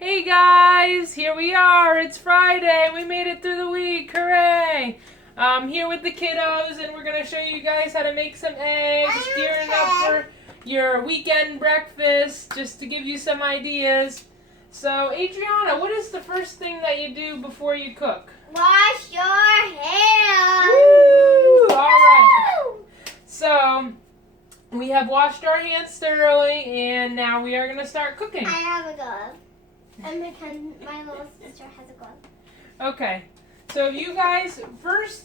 Hey guys, here we are. It's Friday. We made it through the week. Hooray! I'm here with the kiddos and we're going to show you guys how to make some eggs, gearing up for your weekend breakfast, just to give you some ideas. So, Adriana, what is the first thing that you do before you cook? Wash your hands. Woo! Alright. So, we have washed our hands thoroughly and now we are going to start cooking. I have a glove. And my little sister has a glove. Okay, so you guys, first,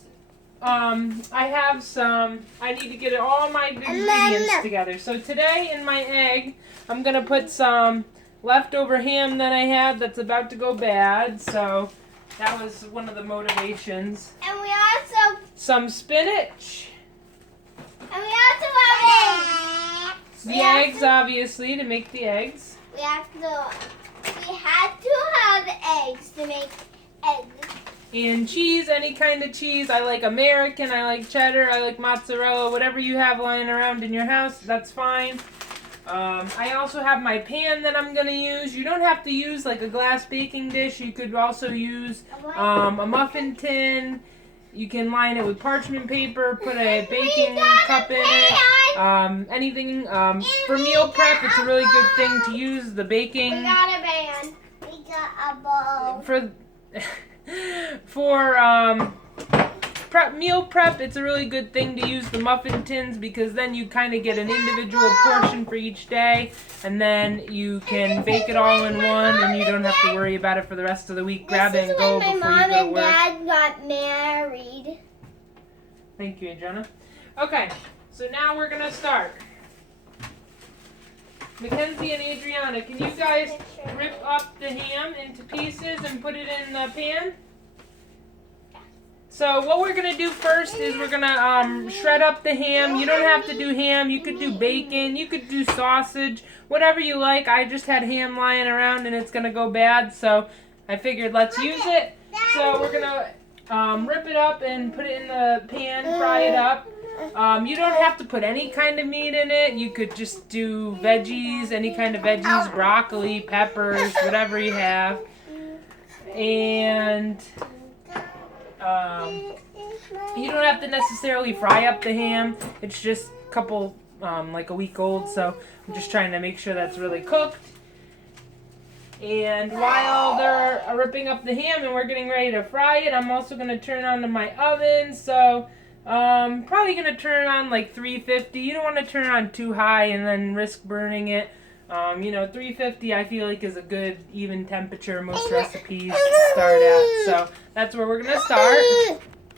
I need to get all my ingredients together. So today in my egg, I'm going to put some leftover ham that I had that's about to go bad. So that was one of the motivations. And we also... Some spinach. And we also have eggs. The eggs, obviously, to make the eggs. We had to have eggs to make eggs. And cheese, any kind of cheese. I like American, I like cheddar, I like mozzarella, whatever you have lying around in your house, that's fine. I also have my pan that I'm going to use. You don't have to use like a glass baking dish. You could also use a muffin tin. You can line it with parchment paper, put a baking cup in it. Anything for meal prep, it's a really good thing to use the baking. We got a pan. We got a bowl. For meal prep, it's a really good thing to use the muffin tins because then you kind of get an individual portion for each day, and then you can bake it all in one, and you don't have to worry about it for the rest of the week. Grab it and go before you go to work. This is when my mom and dad got married. Thank you, Adriana. Okay, so now we're gonna start. Mackenzie and Adriana, can you guys rip up the ham into pieces and put it in the pan? So what we're going to do first is we're going to shred up the ham. You don't have to do ham. You could do bacon. You could do sausage. Whatever you like. I just had ham lying around and it's going to go bad. So I figured let's use it. So we're going to rip it up and put it in the pan, fry it up. You don't have to put any kind of meat in it. You could just do veggies, any kind of veggies, broccoli, peppers, whatever you have. And you don't have to necessarily fry up the ham. It's just a couple, like a week old, so I'm just trying to make sure that's really cooked. And while they're ripping up the ham and we're getting ready to fry it, I'm also going to turn on to my oven. So probably going to turn it on like 350. You don't want to turn it on too high and then risk burning it. 350 I feel like is a good even temperature most recipes start at. So that's where we're going to start.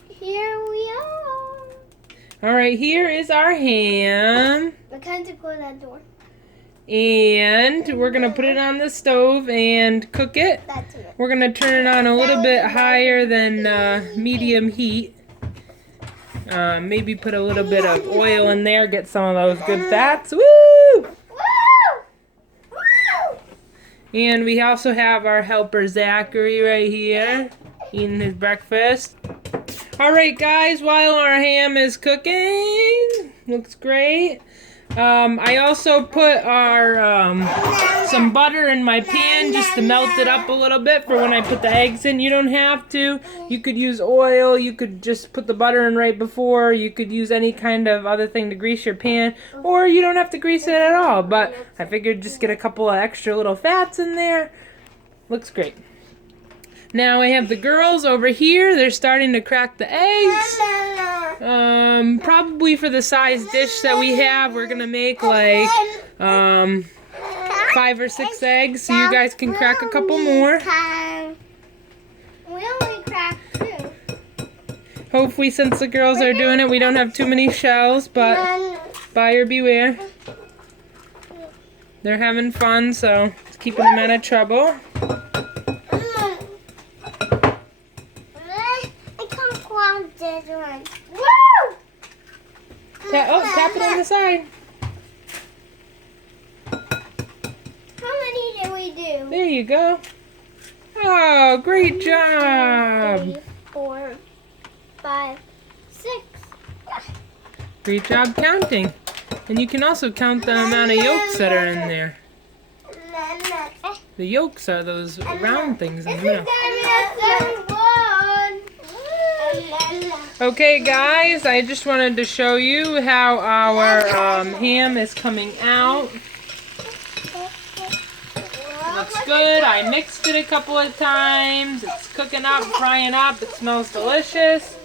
Here we are. Alright, here is our ham. Mackenzie, close that door. And we're going to put it on the stove and cook it. We're going to turn it on a little bit higher than medium heat. Maybe put a little bit of oil in there, get some of those good fats. Woo! And we also have our helper Zachary right here, eating his breakfast. Alright guys, while our ham is cooking, looks great. I also put some butter in my pan just to melt it up a little bit for when I put the eggs in. You don't have to. You could use oil. You could just put the butter in right before. You could use any kind of other thing to grease your pan. Or you don't have to grease it at all. But I figured just get a couple of extra little fats in there. Looks great. Now I have the girls over here. They're starting to crack the eggs. Probably for the size dish that we have, we're going to make like 5 or 6 eggs. So you guys can crack a couple more. We only cracked 2. Hopefully since the girls are doing it, we don't have too many shells, but buyer beware. They're having fun, so it's keeping them out of trouble. Woo! Tap it on the side. How many did we do? There you go. Oh, great job. 3, 4, 5, 6. Great job counting. And you can also count the amount of yolks that are in there. The yolks are those round things in the middle. Okay guys, I just wanted to show you how our ham is coming out. Looks good. I mixed it a couple of times. It's cooking up, frying up. It smells delicious.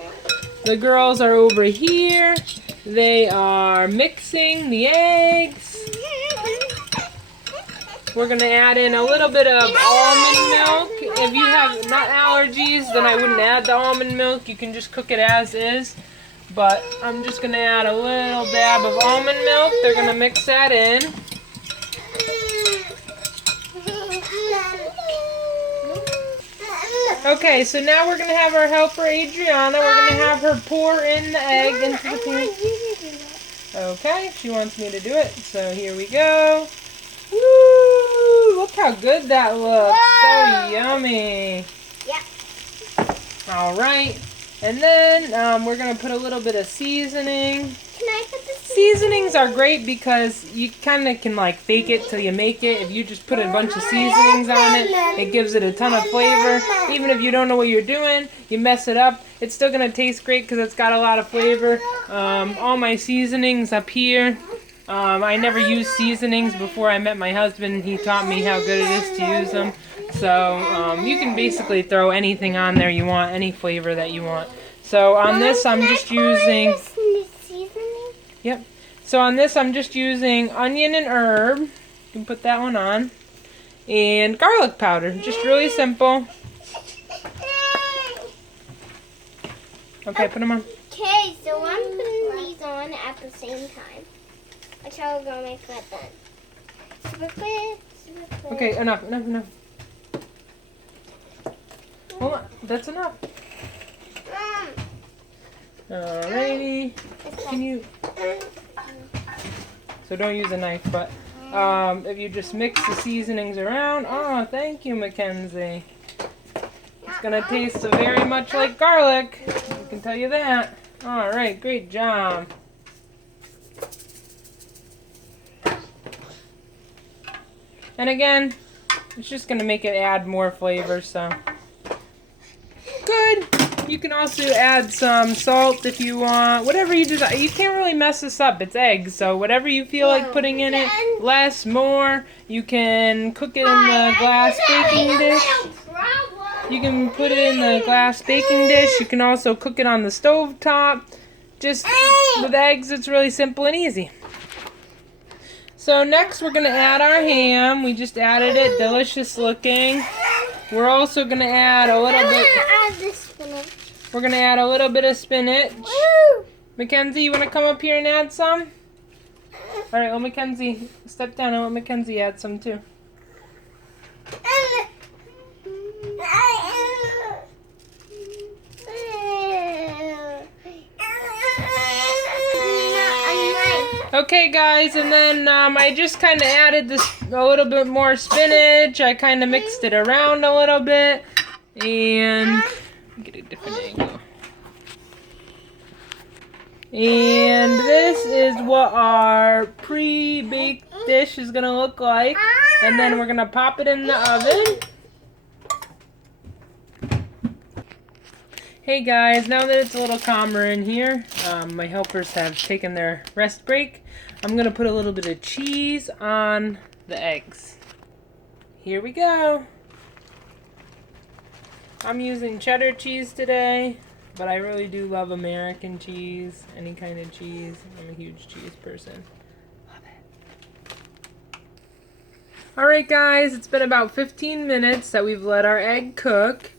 The girls are over here. They are mixing the eggs. We're going to add in a little bit of almond milk. If you have nut allergies, then I wouldn't add the almond milk. You can just cook it as is. But I'm just going to add a little dab of almond milk. They're going to mix that in. Okay, so now we're going to have our helper, Adriana. We're going to have her pour in the egg into the pan. Okay, she wants me to do it. So here we go. Woo! Look how good that looks. So yummy. Yep. All right. And then we're going to put a little bit of seasoning. Can I put the Seasonings are great because you kind of can like fake it till you make it. If you just put a bunch of seasonings on it, it gives it a ton of flavor. Even if you don't know what you're doing, you mess it up, it's still going to taste great because it's got a lot of flavor. All my seasonings up here. I never used seasonings before I met my husband. He taught me how good it is to use them. So you can basically throw anything on there you want, any flavor that you want. So on this I'm just using... Yep. So on this I'm just using onion and herb. You can put that one on. And garlic powder. Just really simple. Okay, put them on. Okay, so I'm putting these on at the same time. That's how we're going to make that then. Super quick, super quick. Okay, enough. Hold on, that's enough. Alrighty. Can you... So don't use a knife, but if you just mix the seasonings around... Oh, thank you, Mackenzie. It's going to taste very much like garlic. I can tell you that. Alright, great job. And again, it's just going to make it add more flavor, so... Good. You can also add some salt if you want. Whatever you decide. You can't really mess this up. It's eggs, so whatever you feel like putting in it, less, more. You can cook it in the glass baking dish. You can put it in the glass baking dish. You can also cook it on the stove top. Just with eggs, it's really simple and easy. So next we're going to add our ham. We just added it. Delicious looking. We're also going to add a little bit... We're going to add a little bit of spinach. Mackenzie, you want to come up here and add some? Alright, well Mackenzie, step down and let Mackenzie add some too. Okay guys, and then I just kind of added a little bit more spinach. I kind of mixed it around a little bit. And get a different angle. And this is what our pre-baked dish is going to look like. And then we're going to pop it in the oven. Hey guys, now that it's a little calmer in here, my helpers have taken their rest break. I'm going to put a little bit of cheese on the eggs. Here we go. I'm using cheddar cheese today, but I really do love American cheese, any kind of cheese. I'm a huge cheese person. Love it. Alright guys, it's been about 15 minutes that we've let our egg cook,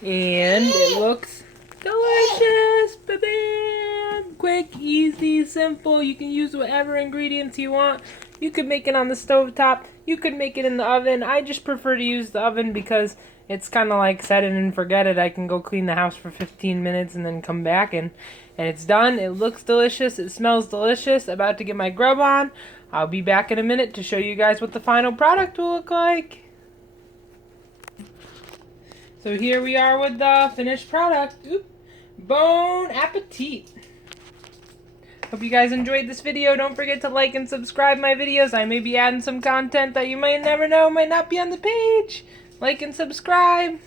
and it looks delicious. Ba-bam! Quick, easy, simple. You can use whatever ingredients you want. You could make it on the stove top. You could make it in the oven. I just prefer to use the oven because it's kind of like set it and forget it. I can go clean the house for 15 minutes and then come back and it's done. It looks delicious. It smells delicious. About to get my grub on. I'll be back in a minute to show you guys what the final product will look like. So here we are with the finished product. Oop. Bon appetit. Hope you guys enjoyed this video. Don't forget to like and subscribe my videos. I may be adding some content that you might never know might not be on the page. Like and subscribe.